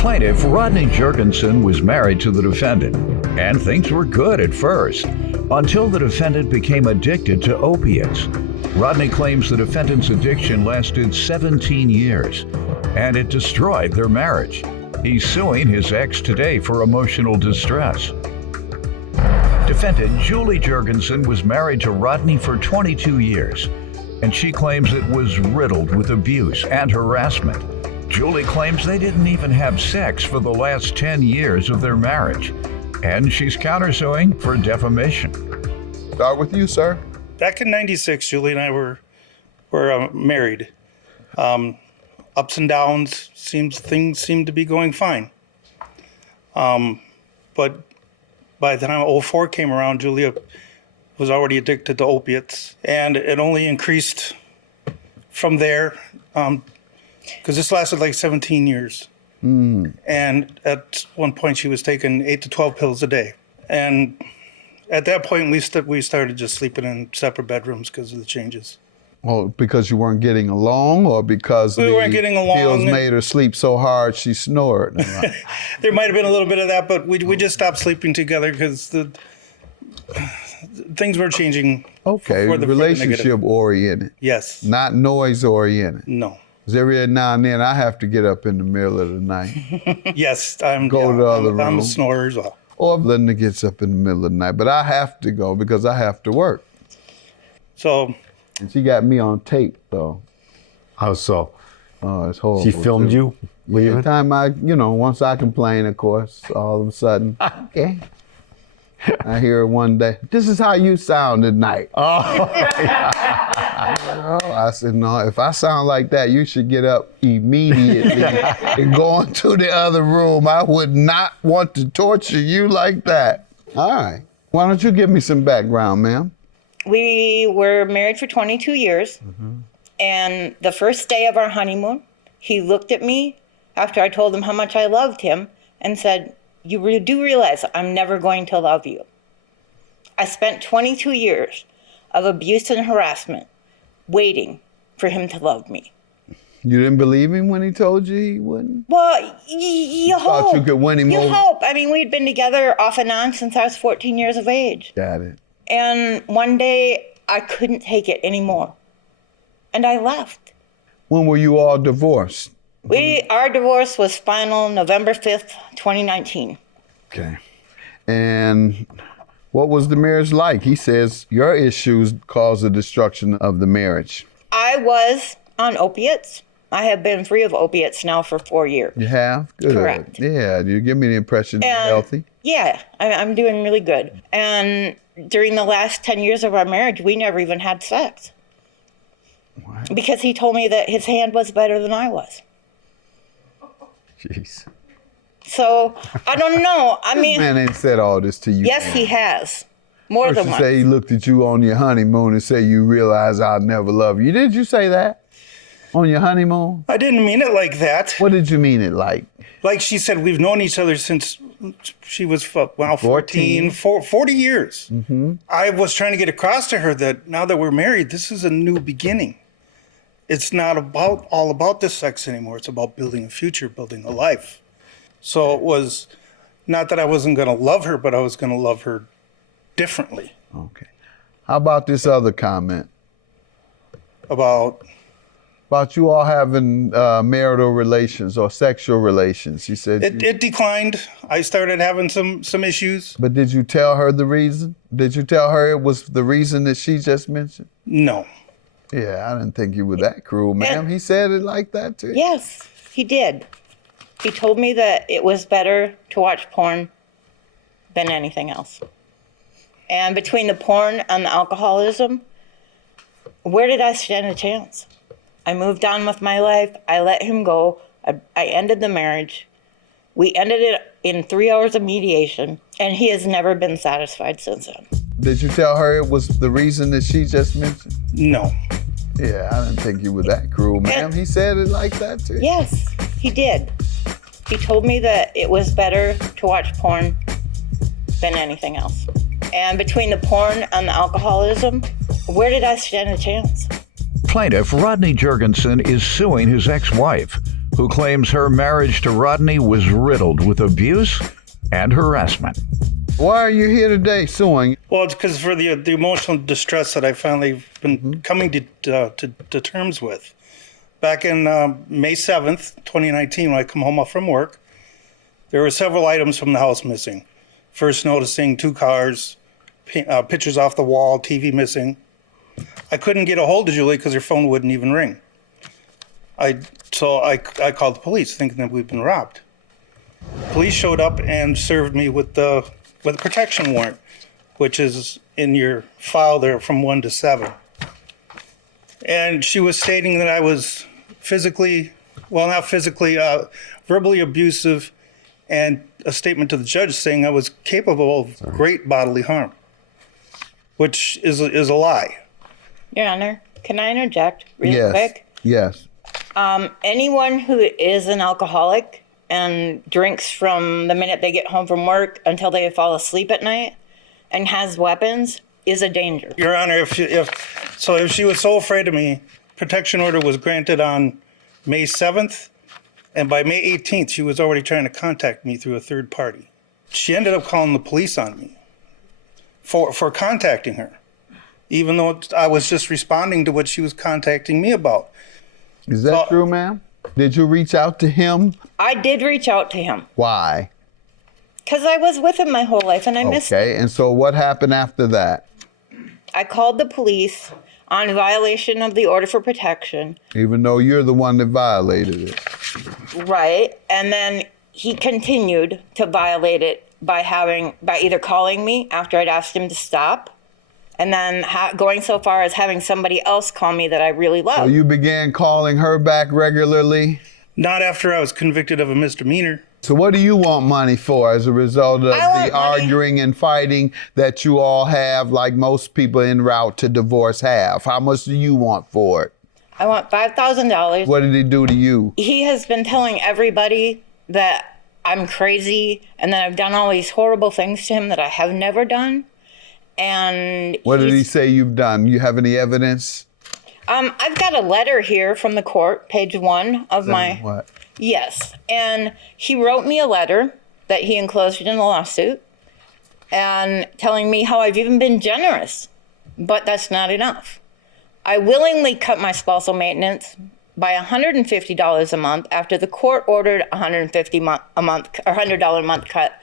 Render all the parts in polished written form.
Plaintiff Rodney Jurgensen was married to the defendant, and things were good at first, until the defendant became addicted to opiates. Rodney claims the defendant's addiction lasted 17 years, and it destroyed their marriage. He's suing his ex today for emotional distress. Defendant Julie Jurgensen was married to Rodney for 22 years, and she claims it was riddled with abuse and harassment. Julie claims they didn't even have sex for the last 10 years of their marriage, and she's countersuing for defamation. Start with you, sir. Back in '96, Julie and I were married. Ups and downs, things seemed to be going fine. But by the time '04 came around, Julia was already addicted to opiates, and it only increased from there. Because this lasted like 17 years. And at one point she was taking 8 to 12 pills a day. And at that point we started just sleeping in separate bedrooms because of the changes. Well, because you weren't getting along, or because we weren't getting along, pills made her sleep so hard she snored? There might have been a little bit of that, but we just stopped sleeping together because things were changing. Okay, relationship oriented. Yes. Not noise oriented. No. Every now and then I have to get up in the middle of the night. Yes, go to the other room. I'm a snorer as well. Or Linda gets up in the middle of the night, but I have to go because I have to work. So. And she got me on tape though. How so? Oh, it's horrible. She filmed you leaving? The time once I complain, of course, all of a sudden, okay. I hear her one day, "This is how you sound at night." Oh. I said, "No, if I sound like that, you should get up immediately and go into the other room. I would not want to torture you like that." All right. Why don't you give me some background, ma'am? We were married for 22 years. And the first day of our honeymoon, he looked at me after I told him how much I loved him and said, "You do realize I'm never going to love you." I spent 22 years of abuse and harassment waiting for him to love me. You didn't believe him when he told you he wouldn't? Well, you hope. Thought you could win him over? You hope. I mean, we'd been together off and on since I was 14 years of age. Got it. And one day, I couldn't take it anymore. And I left. When were you all divorced? Our divorce was final November 5th, 2019. Okay. And what was the marriage like? He says your issues caused the destruction of the marriage. I was on opiates. I have been free of opiates now for 4 years. You have? Good. Correct. Yeah, you give me the impression you're healthy. Yeah, I'm doing really good. And during the last 10 years of our marriage, we never even had sex. What? Because he told me that his hand was better than I was. Jeez. So, I don't know. I mean... Man ain't said all this to you. Yes, he has. More than once. Say he looked at you on your honeymoon and say, "You realize I'll never love you." Did you say that? On your honeymoon? I didn't mean it like that. What did you mean it like? Like she said, we've known each other since she was 14, 40 years. Mm-hmm. I was trying to get across to her that now that we're married, this is a new beginning. It's not all about the sex anymore. It's about building a future, building a life. So it was not that I wasn't going to love her, but I was going to love her differently. Okay. How about this other comment? About you all having marital relations or sexual relations. She said it declined. I started having some issues. But did you tell her the reason? Did you tell her it was the reason that she just mentioned? No. Yeah, I didn't think you were that cruel, ma'am. He said it like that too? Yes, he did. He told me that it was better to watch porn than anything else. And between the porn and the alcoholism, where did I stand a chance? I moved on with my life. I let him go. I ended the marriage. We ended it in 3 hours of mediation, and he has never been satisfied since then. Did you tell her it was the reason that she just mentioned? No. Yeah, I didn't think you were that cruel, ma'am. He said it like that too? Yes, he did. He told me that it was better to watch porn than anything else. And between the porn and the alcoholism, where did I stand a chance? Plaintiff Rodney Jurgensen is suing his ex-wife, who claims her marriage to Rodney was riddled with abuse and harassment. Why are you here today suing? Well, it's because for the emotional distress that I finally been coming to terms with. Back in May 7th, 2019, when I come home from work, there were several items from the house missing. First noticing 2 cars, pictures off the wall, TV missing. I couldn't get a hold of Julie because her phone wouldn't even ring. So I called the police thinking that we'd been robbed. Police showed up and served me with a protection warrant, which is in your file there from 1 to 7. And she was stating that I was verbally abusive, and a statement to the judge saying I was capable of great bodily harm, which is a lie. Your Honor, can I interject real quick? Yes. Anyone who is an alcoholic and drinks from the minute they get home from work until they fall asleep at night and has weapons is a danger. Your Honor, if she was so afraid of me, protection order was granted on May 7th, and by May 18th, she was already trying to contact me through a third party. She ended up calling the police on me for contacting her, even though I was just responding to what she was contacting me about. Is that true, ma'am? Did you reach out to him? I did reach out to him. Why? Because I was with him my whole life and I missed him. Okay, and so what happened after that? I called the police on violation of the order for protection. Even though you're the one that violated it. Right. And then he continued to violate it by either calling me after I'd asked him to stop, and then going so far as having somebody else call me that I really love. So you began calling her back regularly? Not after I was convicted of a misdemeanor. So what do you want money for as a result of the arguing and fighting that you all have, like most people en route to divorce have? How much do you want for it? I want $5,000. What did he do to you? He has been telling everybody that I'm crazy and that I've done all these horrible things to him that I have never done. And what did he say you've done? You have any evidence? I've got a letter here from the court, page 1 of my... What? Yes. And he wrote me a letter that he enclosed in the lawsuit and telling me how I've even been generous, but that's not enough. I willingly cut my spousal maintenance by $150 a month after the court ordered $150 a month or $100 a month cut.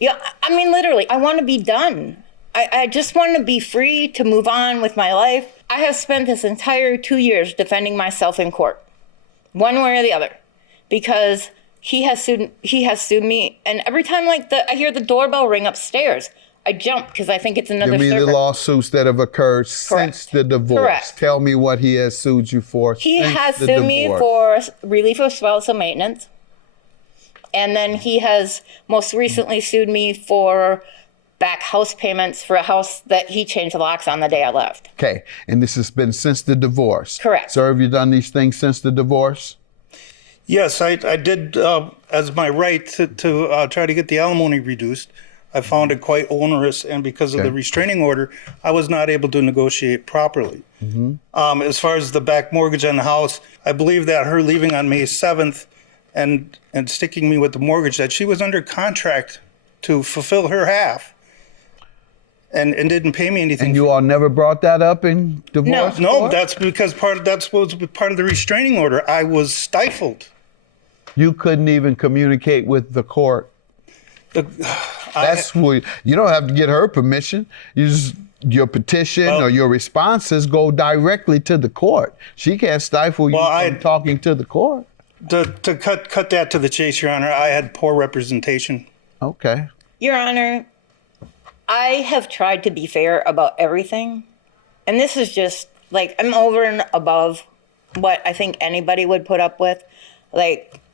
Yeah, I mean, literally, I want to be done. I just want to be free to move on with my life. I have spent this entire 2 years defending myself in court, one way or the other, because he has sued me. And every time I hear the doorbell ring upstairs, I jump because I think it's another Give me server. the lawsuits that have occurred since the divorce. Correct. Tell me what he has sued you for. He since has the sued me divorce. for relief of spousal maintenance. And then he has most recently sued me for back house payments for a house that he changed the locks on the day I left. Okay, and this has been since the divorce. Correct. Sir, have you done these things since the divorce? Yes, I did, as my right to try to get the alimony reduced. I found it quite onerous, and because of the restraining order, I was not able to negotiate properly. As far as the back mortgage on the house, I believe that her leaving on May 7th and sticking me with the mortgage, that she was under contract to fulfill her half and didn't pay me anything. And you all never brought that up in divorce? No, that's because that's what was part of the restraining order. I was stifled. You couldn't even communicate with the court. That's what you don't have to get her permission. Your petition or your responses go directly to the court. She can't stifle you from talking to the court. To cut that to the chase, Your Honor, I had poor representation. Okay. Your Honor, I have tried to be fair about everything. And this is just I'm over and above what I think anybody would put up with.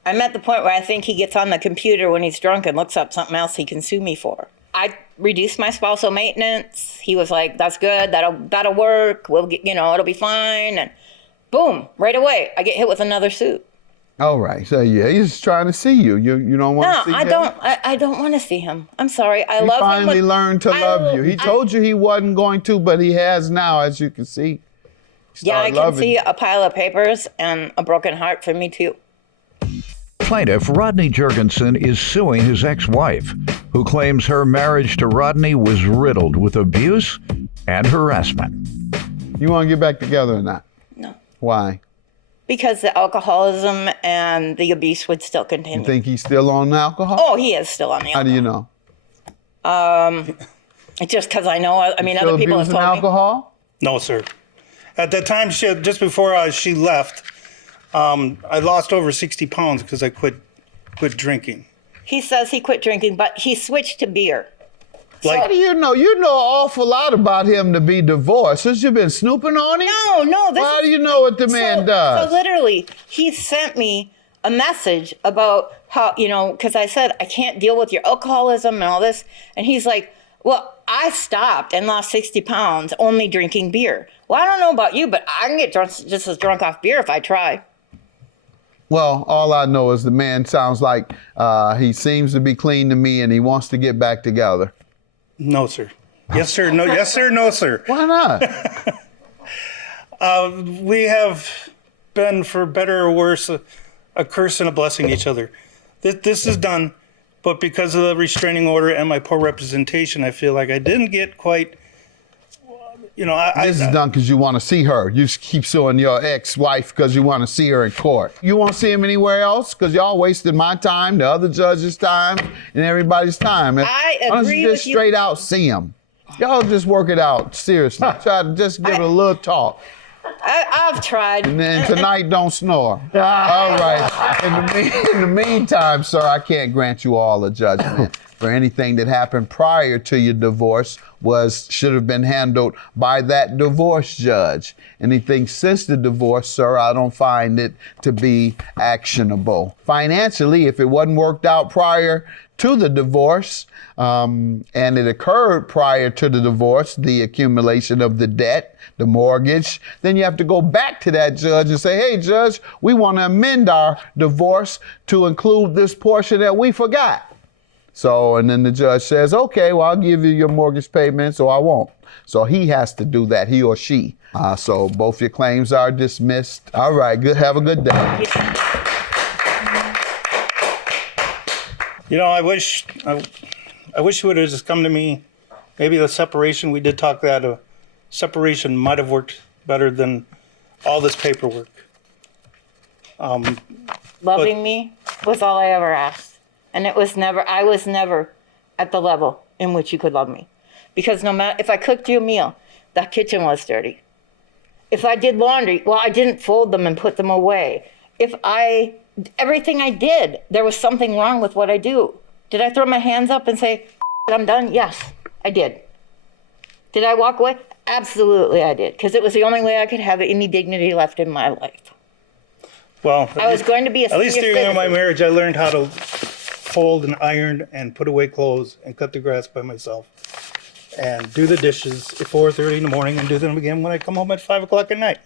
I'm at the point where I think he gets on the computer when he's drunk and looks up something else he can sue me for. I reduced my spousal maintenance. He was like, "That's good. That'll work. We'll get, it'll be fine." And boom, right away, I get hit with another suit. All right. So he's just trying to see you. You don't want to see him? No, I don't want to see him. I'm sorry. I love him. He finally learned to love you. He told you he wasn't going to, but he has now, as you can see. Yeah, I can see a pile of papers and a broken heart for me too. Plaintiff Rodney Jurgensen is suing his ex-wife, who claims her marriage to Rodney was riddled with abuse and harassment. You want to get back together or not? No. Why? Because the alcoholism and the abuse would still continue. You think he's still on alcohol? Oh, he is still on the How do you know? Just because I know, I mean, Still other people have abusing told me. alcohol? No, sir. At that time, just before she left, I lost over 60 pounds because I quit drinking. He says he quit drinking, but he switched to beer. How do you know? You know an awful lot about him to be divorced. Since you've been snooping on him? No. How do you know what the man does? So literally, he sent me a message about how, because I said, I can't deal with your alcoholism and all this. And he's like, well, I stopped and lost 60 pounds only drinking beer. Well, I don't know about you, but I can get just as drunk off beer if I try. Well, all I know is the man sounds like he seems to be clean to me and he wants to get back together. No, sir. Yes, sir. No, yes, sir. No, sir. Why not? We have been, for better or worse, a curse and a blessing to each other. This is done, but because of the restraining order and my poor representation, I feel like I didn't get quite, This is done because you want to see her. You just keep suing your ex-wife because you want to see her in court. You won't see him anywhere else because y'all wasted my time, the other judge's time, and everybody's time. I Why don't agree you just with you. straight out see him? Y'all just work it out, seriously. Try to just give it a little talk. I've tried. And then tonight, don't snore. All right. In the meantime, sir, I can't grant you all a judgment. For anything that happened prior to your divorce should have been handled by that divorce judge. Anything since the divorce, sir, I don't find it to be actionable. Financially, if it wasn't worked out prior to the divorce, and it occurred prior to the divorce, the accumulation of the debt, the mortgage, then you have to go back to that judge and say, hey, judge, we want to amend our divorce to include this portion that we forgot. So, and then the judge says, okay, well, I'll give you your mortgage payments or I won't. So he has to do that, he or she. So both your claims are dismissed. All right, good. Have a good day. I wish you would have just come to me. Maybe the separation, we did talk that a separation might have worked better than all this paperwork. Loving me was all I ever asked. And I was never at the level in which you could love me. Because no matter, if I cooked you a meal, the kitchen was dirty. If I did laundry, well, I didn't fold them and put them away. Everything I did, there was something wrong with what I do. Did I throw my hands up and say, I'm done? Yes, I did. Did I walk away? Absolutely I did. Because it was the only way I could have any dignity left in my life. Well, I was going to be a at least senior during my citizen. marriage, I learned how to fold and iron and put away clothes and cut the grass by myself and do the dishes at 4:30 in the morning and do them again when I come home at 5 o'clock at night.